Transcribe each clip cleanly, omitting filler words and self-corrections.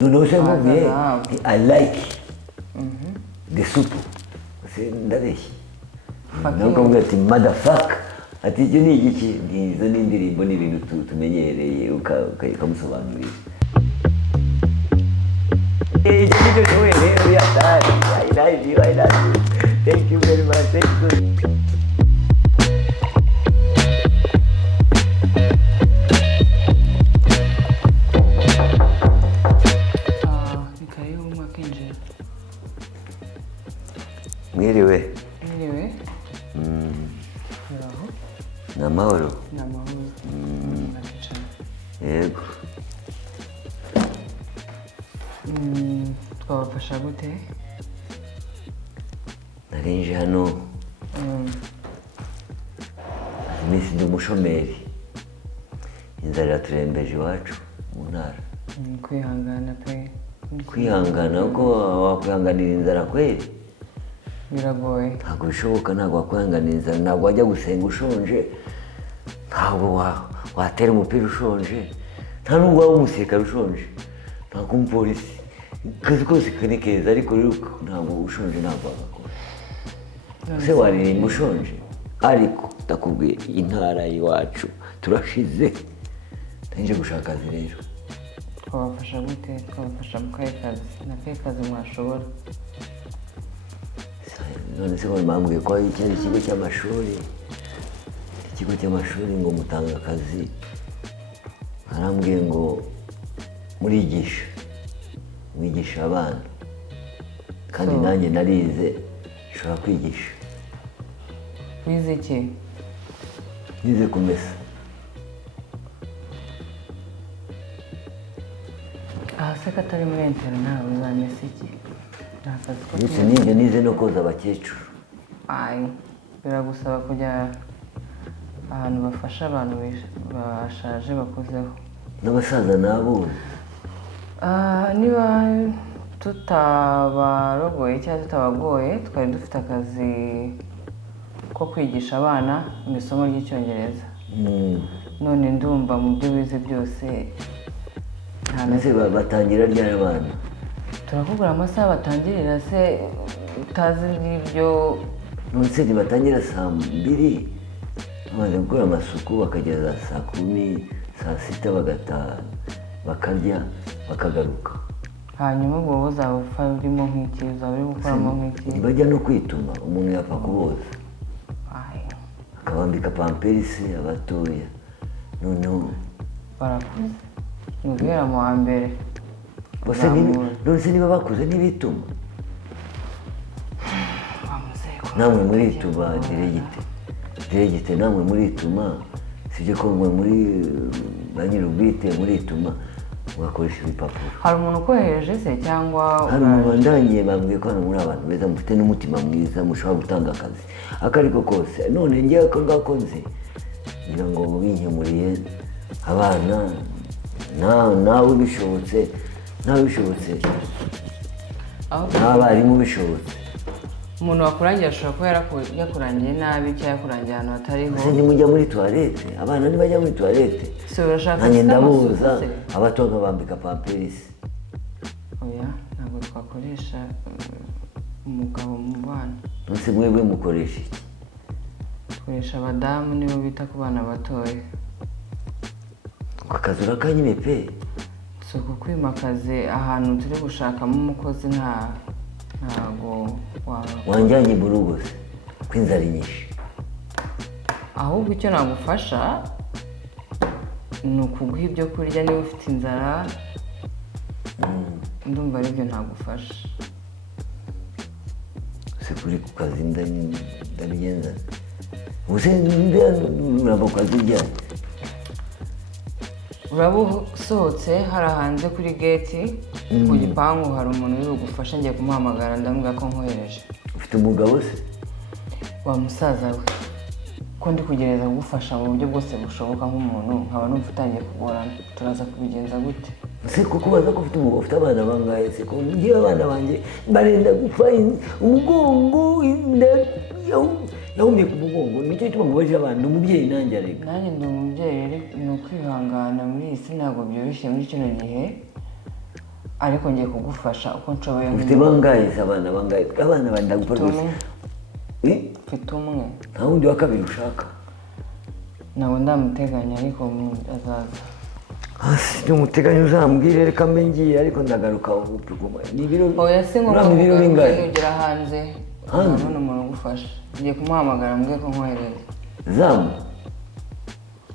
No, no, say me. I like the soup. Say ndabeshi. Nako ngati motherfucker. Ati icyo ni igiki ngizo n'indirimbo n'ibintu tumenyereye ukamusobanurira. Hey, you do it here. I like you. Thank you very much. Thank you. Mwiriwe. Mwiriwe. Namahoro. Namahoro. Yego. Twabafasha gute? Narinje hano. Iminsi ndi umushomeri. Inzara iraturembeje iwacu mu ntara. Kwihangana pe. Kwihangana uko wakwihanganira inzara kweli? Biragoye. Ntabwo bishoboka, ntabwo wakwihanganira inzara, ntabwo wajya gusenga ushonje, ntabwo watera umupira ushonje, nta nubwo waba umusirikare ushonje, ntabwo umupolisi. Akazi kose kari keza ariko rero ntabwo ushonje ntabwo wagakora. Se waririmba ushonje, ariko ndakubwiye intara y'iwacu turashize. Nje gushaka akazi rero. Twabafasha gute? Twabafasha mu kahe kazi? Na kahe kazi mwashobora? None se bambwiye ko ari ikigo cy'amashuri ngo mutanga akazi. Arambwiye ngo mwigisha abana, kandi nanjye narize nshobora kwigisha. Wize iki? Nize kumesa. Se katari muri internet uzamesa iki? Ndetse nize no koza abakecuru. Biragusaba kujya ahantu bafasha abantu bashaje bakuzeho. N'abasaza n'abana. Niba tutabarogoye cyangwa tutabagoye, twari dufite akazi ko kwigisha abana mu isomo ry'icyongereza. None ndumva mu byo wize byose Nase batangira ryari abana? Turakugura amasaha batangirira se utazi n'ibyo. Nonse batangira saa 2, bamaze gukora amasuku bakageza saa 10, saa 6 bagataha, bakarya bakagaruka. Hanyuma ubwo uzaba urimo nk'iki? Uzaba uri gukoramo nk'iki? Bajya no kwituma, umuntu yapfa kuboza. Akabambika pamperisi abatoya. Noneho barakuze. Guhera mu wa mbere. Nonse niba bakuze ntibituma. Namwe murituma diregite namwe murituma, sibyo ko mwe muri banyirubwite murituma ugakoresha ibipapuro. Hari umuntu ukohereje se cyangwa hano mu Rwanda bambwiye ko hano muri abantu beza mufite n'umutima mwiza mushobora gutanga akazi akariko kose. None ngiye ko ngakoze ngira ngo binkemuriye abana nawe bishobotse, n'abarimu bishobotse. Umuntu wakurangira ashobora kuba yakurangiye nabi cyangwa yakurangiye ahantu hatariho. Se nimujya muri toilette, abana ntibajya muri toilette. Se urashaka nanjye ndabuza abato nkabambika pamperisi. Oya, ntabwo twakoresha umugabo mu bana. Nonse mwebwe mukoresha iki? Dukoresha abadamu nibo bita ku bana batoya. Akazi urakanyime pe. So kukwimakaze ahantu turi gushakamo umukozi ntago wanjyanye mu rugo se kwinzara nyinshi. Ahubwo icyo nagufasha ni ukuguha ibyo kurya niba ufite inzara. Ndumva aribyo ntagufasha. Se kuri ku kazi ndabigenza. Ubuse nabo kazi ryari? Uraba usohotse hari hanze kuri gate ku gipangu hari umuntu uri bugufasha, ngiye kumuhamagara ndamubwira ko nkohereje. Ufite umugabo se? Wa musaza we ko ndi kugereza kugufasha mu buryo bwose bushoboka nk'umuntu, nkaba numva utangiye kugorana. Turaza kubigenza gute? Se kuko baza ko ufite umugabo ufite abana bangahe se? Ko ngiye abana banjye barenda gupfa umugongo yahumye ku mugongo, nicyo gituma mubaje abana. Umubyeyi nanjye arega. Nanjye ndi umubyeyi, ni ukwihangana muri iyi si ntabwo byoroshye muri kino gihe. ariko ngiye kugufasha uko nshoboye. Ufite bangahe se abana bangahe? Abana banda gukora rwose. Mfite umwe. Nta wundi wa kabiri ushaka? Ntabwo ndamuteganya ariko azaza. Ni umuteganya uzambwire reka mbe ngiye ariko ndagaruka upiguma. Ni ibiro. Oya se ngo ibiro bingahe? Ugera hanze. None umuntu ugufasha. Ngiye kumuhamagara mbwe ko nkohereza. Zamu.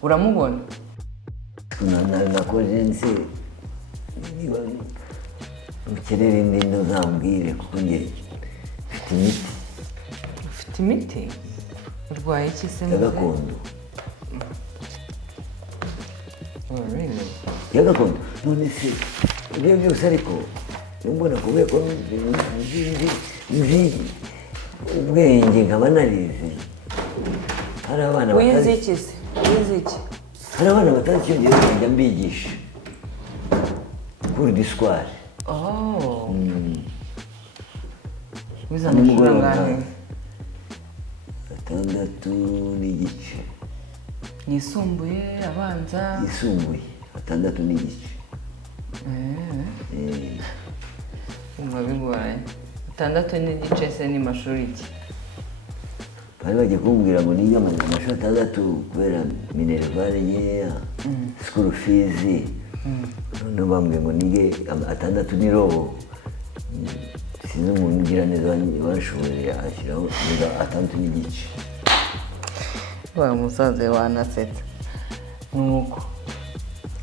Uramubona? Nakoze nse. Niba ukerere ndende uzambwire kuko ngiye mfite imiti. Ufite imiti? Urwaye iki se? Ya gakondo. Oh really? Ya gakondo. None se ibyo byose ariko mbona kubera ko nzi ubwenge nkaba narize. Hari abana batazi. Wize iki se? Wize iki? Hari abana batazi icyongereza njya mbigisha. Cours d'histoire. Oh. Wize amashuri angahe? 6 n'igice. Yisumbuye, abanza? Yisumbuye, 6 n'igice. Umva bigoranye. 6 n'igice se ni mashuri ki? Bari bagiye kumbwira ngo niga mu mashuri 6 kubera minervale nkeya, school fees. None bambwiye ngo nige 6 ni roho. Sinzi umuntu ugira neza wanshoboye ashyiraho niga 6 n'igice. Wa musaza wanasetsa. Nuko.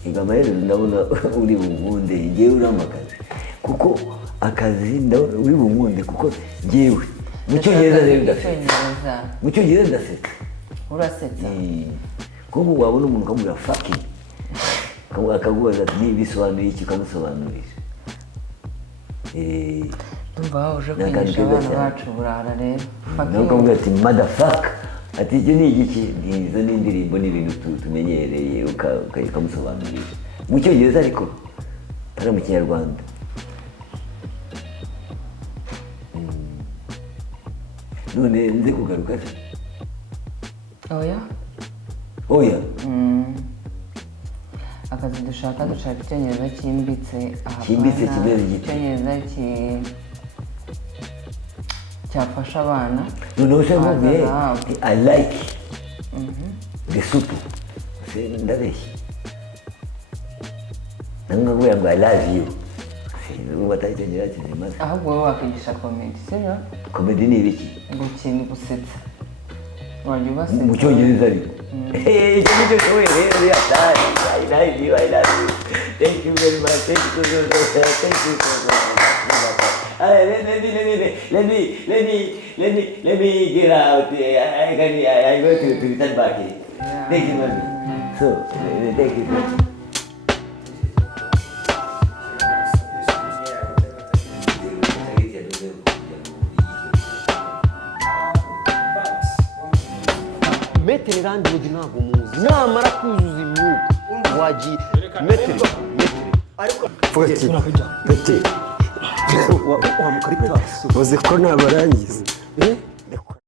Iga mahero ndabona uri bunkunde ngewe uramakazi. Kuko akazi ndabona uri bunkunde kuko ngewe. Mu cyongereza rero ndasetsa. Mu cyongereza ndasetsa. Urasetsa. Kuko wabona umuntu ukamubwira fucking. Akagubaza ati bisobanuye iki ukamusobanurira. Ndumva uje kwigisha abana bacu burara rero. Nawe ukamubwira ati motherfucker. Ati icyo ni igiki? Izo ni indirimbo n'ibintu tumenyereye ukamusobanurira. Mu cyongereza ariko atari mu kinyarwanda. None nze kugaruka se? Oya? Oya? Akazi dushaka icyongereza cyimbitse. Cyimbitse kimeze giti? Icyongereza cyafasha abana. Noneho se mubwiye I like the soup. Se ndabeshya. Nangabwira ngo I love you. Ubu atayicyongereza kizimaze. Ahubwo wowe wakwigisha comedy, sibyo? Comedy ni ibiki? Gukina gusetsa. Wajya ubasetsa. Mu cyongereza ariko. Icyo nicyo shoboye rero yatari. I love you, I love you. Thank you very much. Thank you so much. Thank you so much. Let me get out. I go to return back here. Thank you, mommy. So, thank you. Metere randi budi ntabwo muzi namara kuzuza imyuka wagiye metere Peti wa mukarita uzi ko nabarangiza